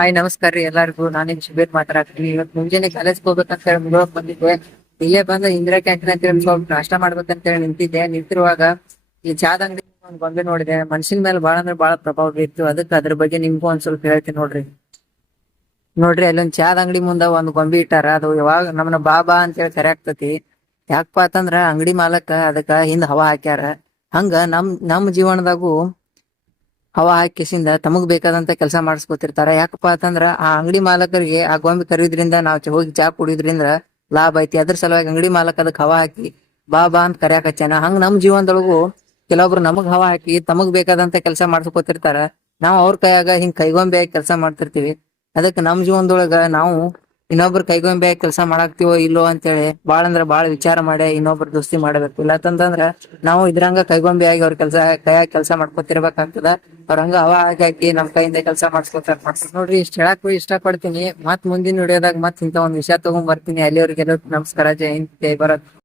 Hi ನಮಸ್ಕಾರ ರೀ ಎಲ್ಲಾರ್ಗು. ನಾನೇನ್ ಶುಭೇರ್ ಮಾತಾಡ್ತೀನಿ ಇವತ್ತು ಮುಂಜಾನೆ ಕಾಲೇಜ್ ಹೋಗ್ಬೇಕಂತ ಹೇಳಿ ಮುಗಿಯೋಕ್ ಬಂದಿದ್ದೆ. ಇಲ್ಲೇ ಬಂದ ಇಂದಿರಾ ಕ್ಯಾಂಟೀನ್ ಅಂತ ಹೇಳಿ ಸ್ವಲ್ಪ ನಾಷ್ಟ ಮಾಡ್ಬೇಕಂತ ಹೇಳಿ ನಿಂತಿದ್ದೆ. ನಿಂತಿರುವಾಗ ಈ ಚಾದ ಅಂಗಡಿ ಬಂದು ನೋಡಿದೆ. ಮನ್ಸಿನ ಮೇಲೆ ಬಹಳ ಅಂದ್ರೆ ಬಹಳ ಪ್ರಭಾವ ಬೀರ್ತು ಅದಕ್ಕೆ ಅದ್ರ ಬಗ್ಗೆ ನಿಮ್ಗೂ ಒಂದ್ ಸ್ವಲ್ಪ ಹೇಳ್ತೀನಿ ನೋಡ್ರಿ. ನೋಡ್ರಿ, ಅಲ್ಲೊಂದ್ ಚಾದ ಅಂಗಡಿ ಮುಂದ ಒಂದ್ ಗೊಂಬೆ ಇಟ್ಟಾರ. ಅದು ಯಾವಾಗ ನಮ್ಮನ್ನ ಬಾಬಾ ಅಂತ ಹೇಳಿ ಕರೆಯಾಗ್ತತಿ ಯಾಕಪ್ಪ ಅಂತಂದ್ರ ಅಂಗಡಿ ಮಾಲಕ ಅದಕ್ಕ ಹಿಂದ್ ಹವಾ ಹಾಕ್ಯಾರ. ಹಂಗ ನಮ್ ನಮ್ ಜೀವನದಾಗೂ ಹವಾ ಹಾಕಿಸಿಂದ ತಮಗ್ ಬೇಕಾದಂತ ಕೆಲಸ ಮಾಡಿಸ್ಕೊತಿರ್ತಾರ. ಯಾಕಪ್ಪ ಅಂತಂದ್ರ ಆ ಅಂಗಡಿ ಮಾಲಕರಿಗೆ, ಆ ಗೊಂಬೆ ಕರೆಯೋದ್ರಿಂದ ನಾವ್ ಹೋಗಿ ಚಾ ಕುಡಿಯೋದ್ರಿಂದ ಲಾಭ ಐತಿ. ಅದ್ರ ಸಲುವಾಗಿ ಅಂಗಡಿ ಮಾಲಕ ಅದಕ್ ಹವಾ ಹಾಕಿ, ಬಾ ಬಾ ಅಂತ ಕರ್ಯಾಕ ಹಚ್ಚಾನ ಹಂಗ ನಮ್ ಜೀವನದೊಳಗು ಕೆಲವೊಬ್ರು ನಮಗ್ ಹವಾ ಹಾಕಿ, ತಮಗ್ ಬೇಕಾದಂತ ಕೆಲಸ ಮಾಡಿಸ್ಕೊತಿರ್ತಾರ. ನಾವ್ ಅವ್ರ ಕೈಯಾಗ ಹಿಂಗ್ ಕೈಗೊಂಬೆ ಕೆಲಸ ಮಾಡ್ತಿರ್ತೀವಿ. ಅದಕ್ಕೆ ನಮ್ ಜೀವನದೊಳಗ ನಾವು ಇನ್ನೊಬ್ರ ಕೈಗೊಂಬೆ ಕೆಲಸ ಮಾಡಾಕ್ತಿವೋ ಇಲ್ಲೋ ಅಂತೇಳಿ ಬಾಳ ಅಂದ್ರ ಬಾಳ ವಿಚಾರ ಮಾಡಿ ಇನ್ನೊಬ್ರ ದೋಸ್ತಿ ಮಾಡ್ಬೇಕು. ಇಲ್ಲ ಅಂತಂದ್ರ ನಾವು ಇದ್ರಂಗ ಕೈಗೊಂಬೆ ಆಗಿ ಅವ್ರ ಕೆಲಸ, ಕೈಯಾಗ ಕೆಲಸ ಮಾಡ್ಕೊತಿರ್ಬೇಕಾಗ್ತದ. ಅವ್ರ ಹಂಗ ಅವ ಹಾಕಿ ನಮ್ ಕೈಯಿಂದ ಕೆಲಸ ಮಾಡ್ಸ್ಕೊತಾರ ಮಾಡ್ತಾರೆ. ನೋಡ್ರಿ ಇಷ್ಟ ಹೇಳಕ್ ಇಷ್ಟ ಪಡ್ತೀನಿ. ಮತ್ ಮುಂದಿನ ವಿಡಿಯೋದಾಗ ಮತ್ ಇಂತ ಒಂದ್ ವಿಷಯ ತಗೊಂಡ್ ಬರ್ತೀನಿ ಅಲ್ಲಿವರೆಗೆಲ್ಲ ನಮಸ್ಕಾರ. ಜೈ ಹಿಂದ್, ಜೈ ಭಾರತ್.